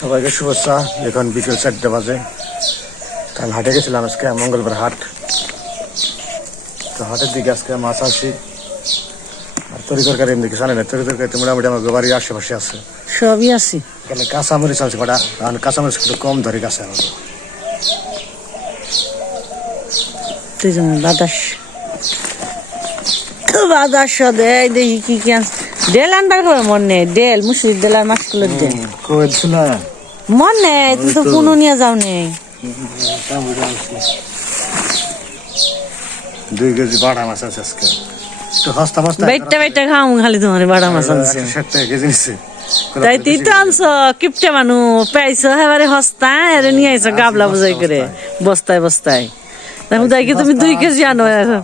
সবাইকে শুভেচ্ছা। এখন বিকেল চারটে বাজে। তো আমি হাটে গেছিলাম আজকে মঙ্গলবার হাট। তো হাটের দিকে আজকে মাছ আনছি। আর তরি তরকারি এমনি কিছু আনে না তরি তরকারি তো মোটামুটি আমার বাড়ির আশেপাশে আছে। সবই আছে। এখানে কাঁচামরিচ আছে কটা। কারণ কাঁচামরিচ একটু কম ধরে কাছে আমার। বাতাস। বাতাস দেয় দেখি কি কি আনছে। ডেল আনবার করে মন ডেল মুসুরির ডেল আর মাছগুলোর ডেল কবে ছিল? মন তুমি তো কোনো নিয়ে যাও নেই দুই কেজি বাড়া মাছ আছে আজকে। তো হস্তা বাইটটা খাও খালি তোমার বাড়া মাছ আনছে। ষাট টাকা কেজি নিচ্ছে তাই তুই তো আনছো কিপটে মানু পাইছো এবারে হস্তা এরে নিয়ে আইছো গাবলা বুঝাই করে বস্তায় বস্তায়। দেখো দেখি তুমি দুই কেজি আনো এখন?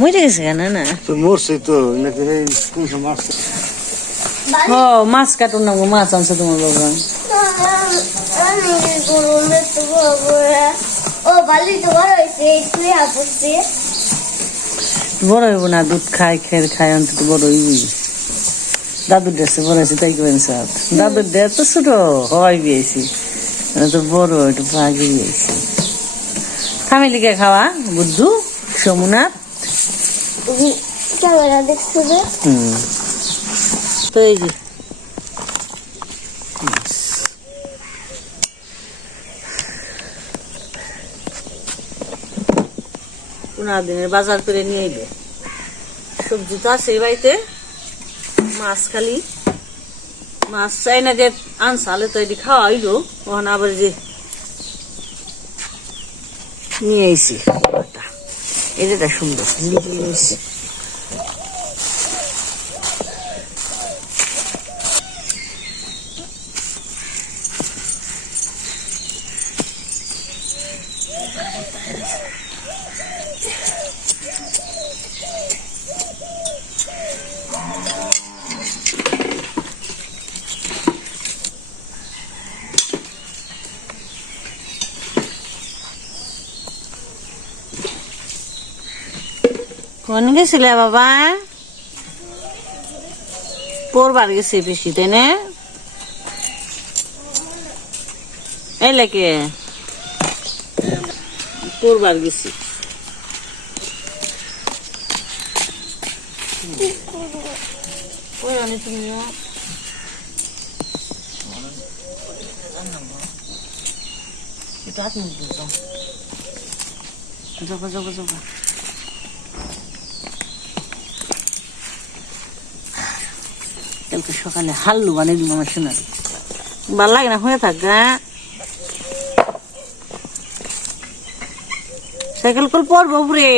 মরে গেছে কেন না তো মরছে তো ও মাছ কাটুন না মাছ আনছে তোমার বাবা বড় হয়েছে তুই আপসে বড় হইব না দুধ খায় খের খায় অন্তত বড় হইবি দাদুর ড্রেসে বড় হয়েছে তাই করেন সাথ দাদুর ড্রেস তো ছোট হওয়াই বিয়েছি তো বড় একটু ভাগে বিয়েছি ফ্যামিলিকে খাওয়া বুদ্ধু সমুনাথ বাজার করে নিয়ে এলো সবজি তো আছে বাড়িতে মাছ খালি মাছ চাই না যে আনসালে তো এটি খাওয়া হইল ওখানে আবার যে নিয়ে এটা সুন্দর। কোন গেছিলে বাবা? পরবার গেছে পিসি তাই না? এই লাগে পরবার গেছি। তুমিও এটা হাত মুখ যাও যাও। কালকে সকালে হাল্লু বানিয়ে দিব আমার সোনার ভালো লাগে না হয়ে থাক গা সাইকেল কল পড়ব উপরে।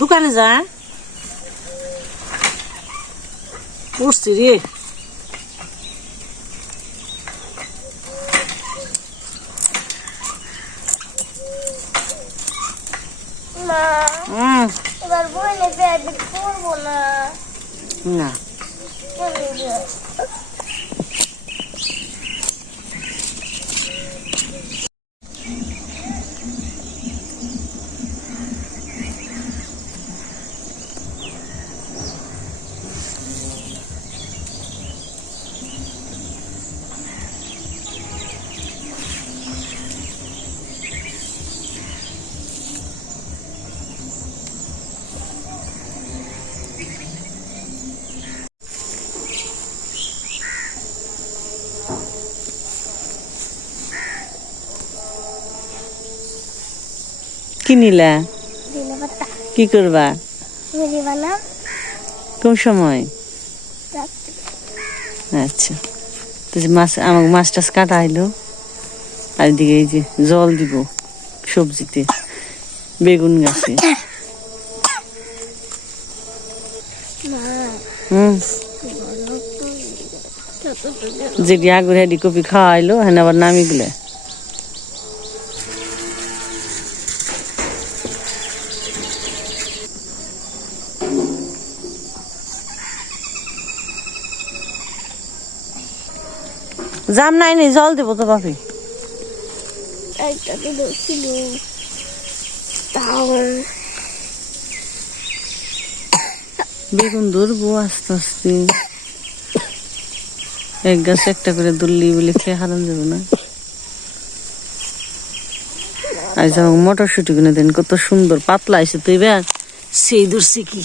দোকানে যা পড়ছি রে। কি নিলা? কি করবা? কোন সময়? আচ্ছা। তো মাছ আমাকে মাছ টাছ কাটা হইল আর এদিকে এই যে জল দিব সবজিতে বেগুন গাছে। হুম। যেটি আগুর হেডি কপি খাওয়া হইল হেন আবার নামি গুলে জাম নাই নি জল দেবো তো বাপি বেগুন ধরবো আস্তে আস্তে। এক গাছ একটা করে দুললি বলে খেয়ে হারান যাবে না। আজ আমাকে মটরশুটি কিনে দেন কত সুন্দর পাতলা আছে তো এবার। সেই ধরছে কি?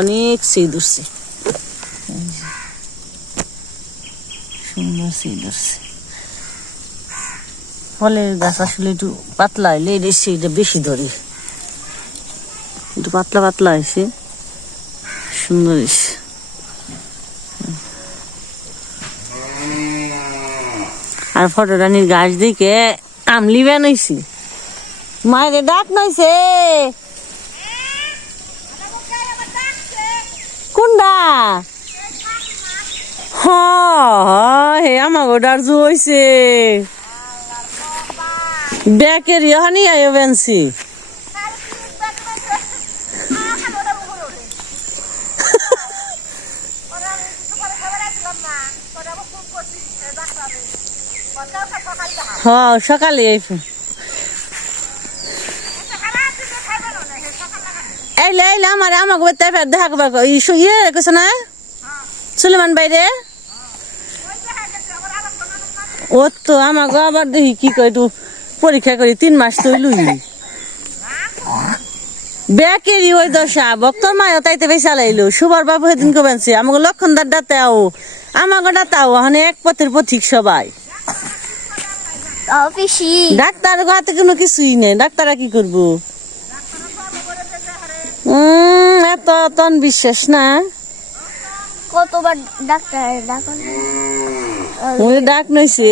অনেক সেই ধরছে এই যে। সুন্দর সেই ধরছে ফলের গাছ আসলে একটু পাতলা হইলে এটা সেইটা বেশি ধরে। একটু পাতলা পাতলা আছে সুন্দর হয়েছে আর ফটো রানির গাছ দেখে আমলি বানাইছি মায়ের ডাক নাইছে। কোনটা? হ। হে আমার ওটার জু হইছে। ব্যাকের ইহানি আইও বেনছি। হ সকালে আইফু। এইলে এইলে আমার আমাকে দেখা করবার ইয়ে কইছ না? সুলেমান বাইরে ও তো আমাকে আবার দেখি কি কয় একটু পরীক্ষা করি তিন মাস তো লুই ব্যাকেরই ওই দশা বক্তর মায়ও তাইতে বেশি চালাইলো। সুবার বাবু সেদিন কবেনছে আমাকে লক্ষণদার ডাতাও আমাকে ডাতাও মানে এক পথের পথিক সবাই। ডাক্তার হাতে কোনো কিছুই নেই ডাক্তাররা কি করব? এত তন বিশ্বাস না? কতবার ডাক্তার ডাক্তার ওই ডাক নইছে।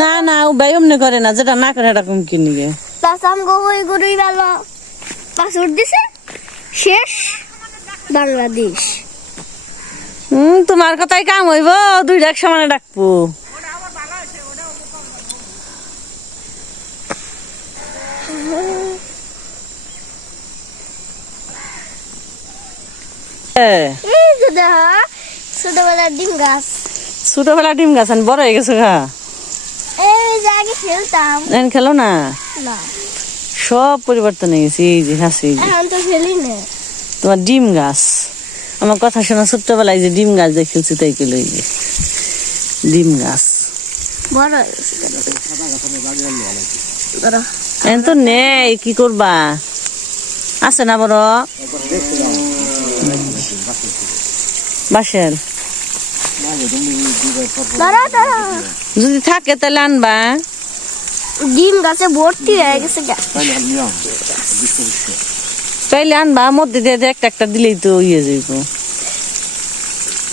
না না ও ভাই অমনি করে না যেটা না করে এটা কম নিয়ে তার সাম গো ওই গরুই ভালো পাসওয়ার্ড দিছে? শেষ। বাংলাদেশ। হুম তোমার কথাই কাম হইব দুই ডাক সমানে ডাকবো এ, এই যে দেখা ছোটবেলার ডিম গাছ। ছোটবেলা ডিম গাছ বড় হয়ে গেছে গা। এই যে আগে খেলতাম। এখন খেলো না? সব পরিবর্তন হয়ে গেছে এই যে হাসি তোমার ডিম গাছ। আমার কথা শোনা ছোট্টবেলায় যে ডিম গাছ দেখেছি তাই কে লই। ডিম গাছ। হয়ে তো নেই কি করবা? আছে না বড়? দাঁড়া যদি থাকে তাহলে আনবা ডিম গাছে ভর্তি হয়ে গেছে তাইলে আনবা মধ্যে দিয়ে দিয়ে একটা একটা দিলেই তো ইয়ে যাইব।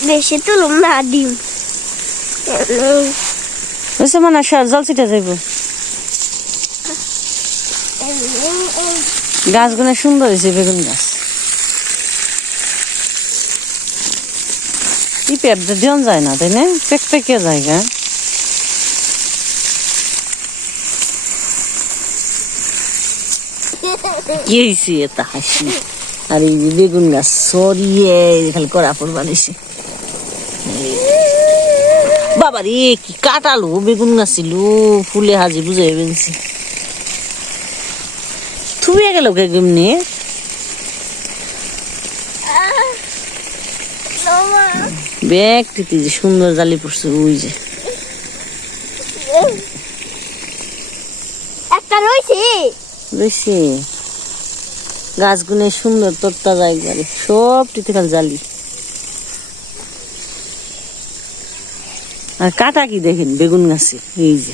বেশি তুলুম না ডিম। বুঝছে মানে সর জল ছিটা যাইব। গাছগুলো সুন্দর হয়েছে বেগুন গাছ। কি পেট দিন যায় না তাই না? পেক পেকে জায়গা কি হয়েছে এটা হাসি? আর এই বেগুন গাছ সরিয়ে খালি করা পড়বা দিছে বাবা রে কি কাটালো বেগুন গাছ ছিল ফুলে হাজি বুঝাই বেনছি থুয়ে গেল কে কেমনি মামা, ব্যাগ টিতে যে সুন্দর জালি পড়ছে ওই যে। একটা রয়েছে? রয়েছে। গাছগুলো সুন্দর তোরটা জায়গা সব টিতে খালি জালি। আর কাটা কি দেখেন বেগুন গাছে? এই যে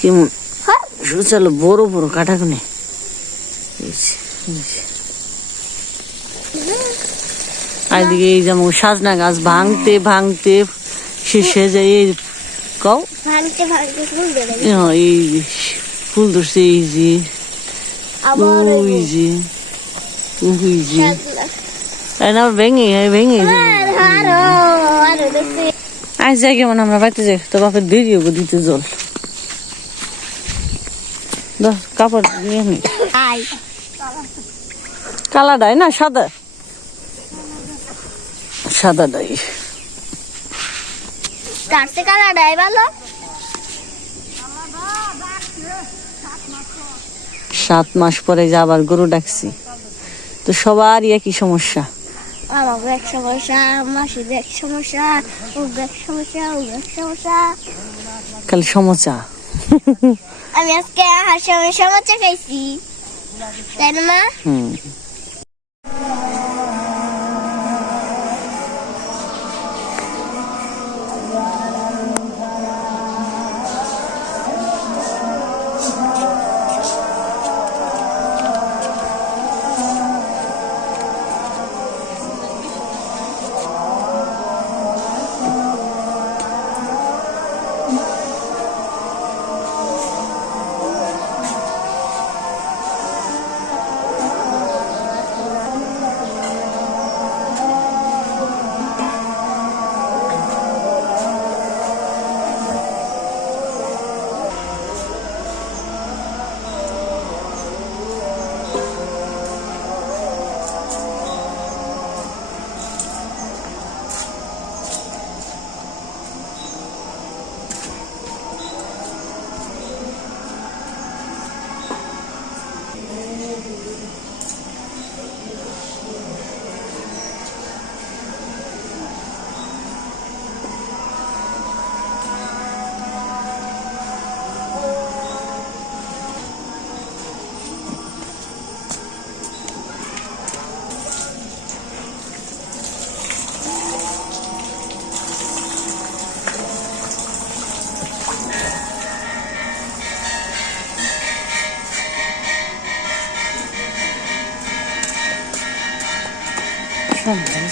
কেমন? হ্যাঁ, সুচালো বড় বড় কাটা গুনে এই যে, এই যে। আর এদিকে এই যেমন সাজনা গাছ ভাঙতে ভাঙতে শেষে যায় এই কও? এই ফুল ধরছে এই যে। ওই যে ওই যে। না ভেঙে ভেঙে। আজ যাই কেমন আমরা বাড়িতে যাই। তো বাপের দেরি হব দিতে জল। কাপড় নিয়ে কালাডাই না সাদা? সাদা ভালো? সাত মাস পরে যে আবার গরু ডাকছি। তো সবারই একই সমস্যা। আমার এক সমস্যা এক সমস্যা এক সমস্যা এক সমস্যা। খালি সমস্যা। আমি আজকে হাসি সমস্যা খাইছি। তাই না মা? হুম।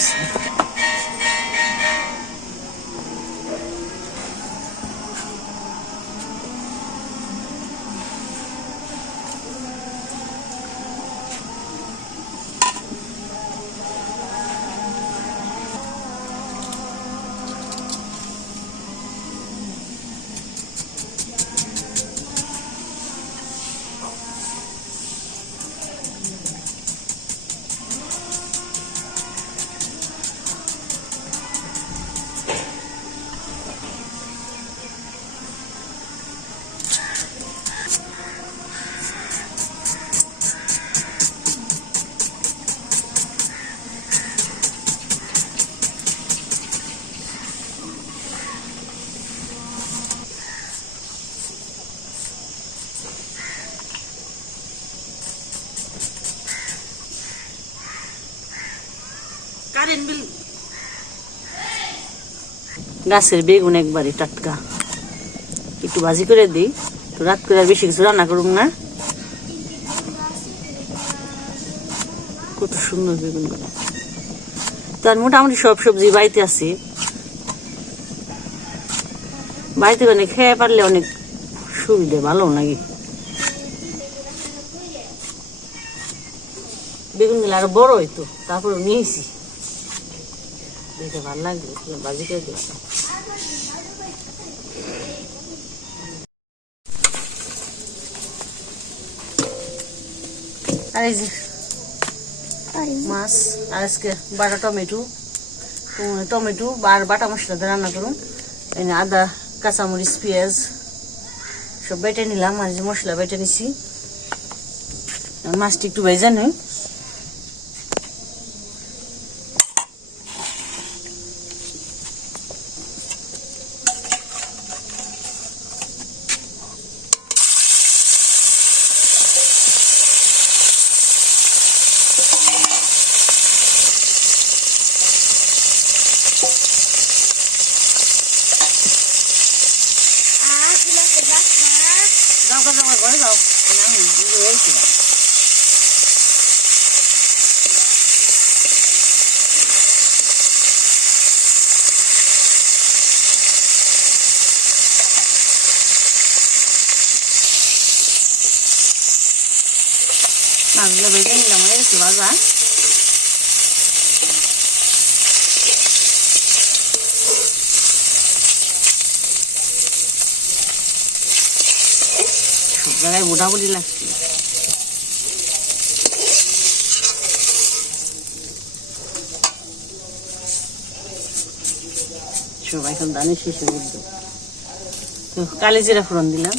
সুন্দর গাছের বেগুন একবারে টাটকা। একটু ভাজি করে দিই, তো রাত করে আর বেশি কিছু রান্না করুন না। কত সুন্দর বেগুন তার মোটামুটি সব সবজি বাড়িতে আছে। বাড়িতে অনেক খেয়ে পারলে অনেক সুবিধে, ভালো নাকি? বেগুনগুলো আরও বড় হইতো তারপরে নিয়েছি। দেখে ভালো লাগবে বাজি করে দিলাম। আর এই যে, মাছ, আর আজকে বাটা টমেটো। টমেটো আর বাটা মশলা দিয়ে রান্না করুন। আদা, কাঁচামরিচ, পেঁয়াজ, সব বেটে নিলাম। আর মশলা বেটে নিছি। মাছটি একটু ভেজে নিই আর তোমাকে বাস না যাও কাজ আমার ঘরে যাও না আমি হয়েছি মাছগুলো ভেজে নিলাম হয়ে গেছে ভাজা সব জায়গায় মোটামুটি লাগছে সব এখন দানের শেষে উঠবে তো কালি জিরা ফোড়ন দিলাম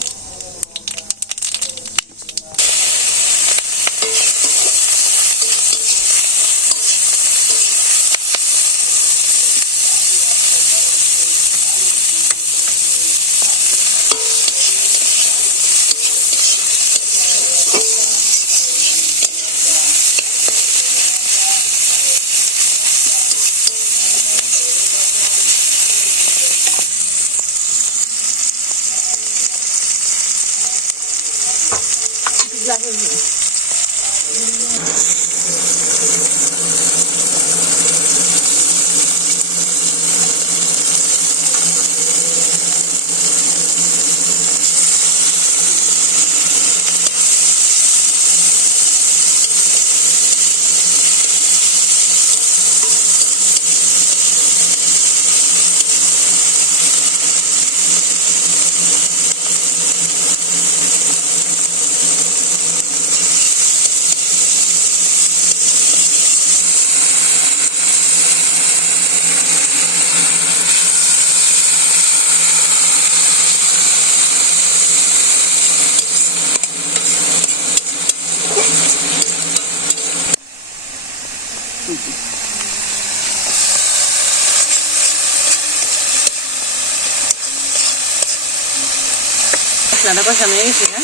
মশলাটা কষানো হয়ে গেছে না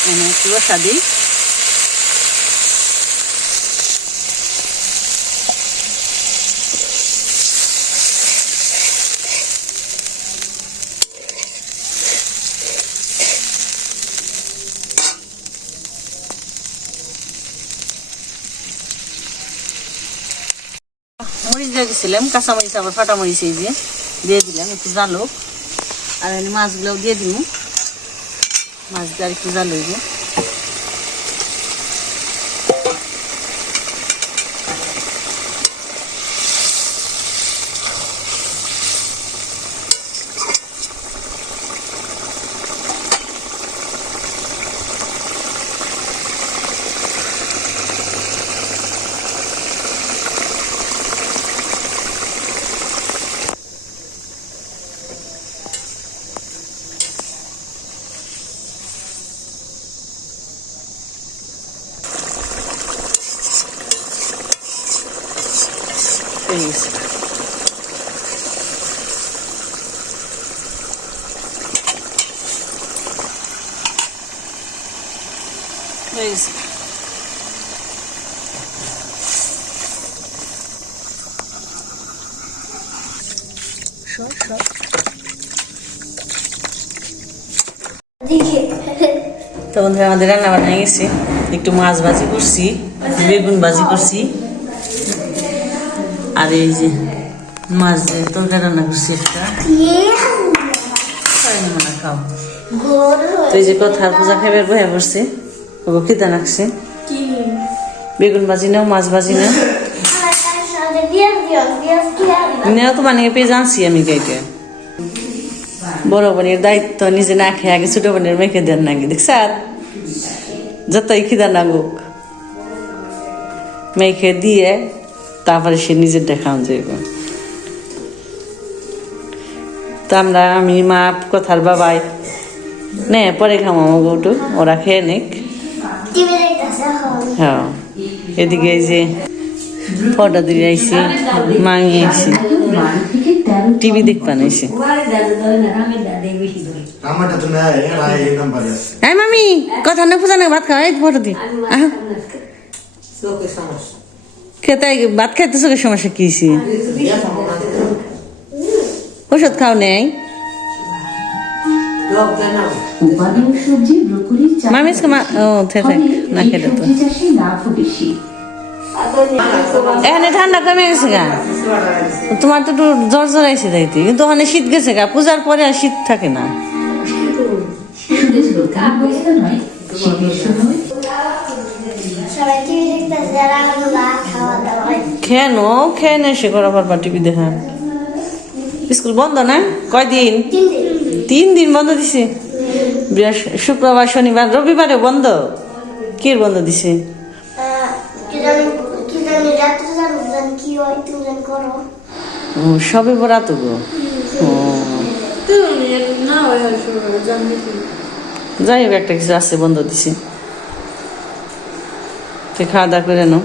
এখানে একটু বসা দিই মরিচ কাঁচামরিচ কাঁচা মরিচ আবার ফাটা মরিচ এই যে দিয়ে দিলাম, একটু জালুক। আর মাছগুলোও দিয়ে দিব মাছগুলো আর একটু জাল হইব হয়ে গেছে হয়ে গেছে সর সর তো বন্ধুরা আমাদের রান্না বান্না গেছে। একটু মাছ ভাজি করছি বেগুন ভাজি করছি। আর এই যে মাছ দিয়ে তরকারি রান্না করছি একটা। খাও। তো এই যে কথার পূজা খাইবার বহে পড়ছে ওকে খিদা লাগছে। বেগুন ভাজি নাও মাছ ভাজি নাও। নেও তো মানে পেয়ে জানছি আমি কেকে বড় বোনের দায়িত্ব নিজে না খেয়ে আগে ছোট বোনের মেখে দেন নাকি দেখছ যতই খিদা লাগুক মেখে দিয়ে তারপরে সে নিজের দেখান যাইব। তো আমরা, আমি, মা, কথার বাবাই, নে, পরে খামো গৌটু ওরা খেয়ে নিক। হ্যাঁ এদিকে এই যে ফটো দিয়ে আইসি মাঙি আইসি। টিভি দেখবা নাম্বারে আছে এই মামি, কথা না পূজা না ভাত খাওয়া ফটো দি। খেতে, ভাত খাইতে চোখের সমস্যা কি? ওষুধ খাও নেই? ও না এখানে ঠান্ডা কমে গেছে গা। তোমার তো একটু জ্বর জ্বর আইসে যাইতে কিন্তু ওখানে শীত গেছে গা। পূজার পরে আর শীত থাকে না। কেন? খেয়ে নে সে করা পারবা টিভি দেখা? স্কুল বন্ধ না? কয়দিন? তিন দিন বন্ধ দিছে। শুক্রবার শনিবার রবিবারে বন্ধ। কি বন্ধ দিছে? সবে গো। ওই শুরু জানি যাই হোক একটা কিছু আছে বন্ধ দিছি। তুই খাওয়া দাওয়া করে নাও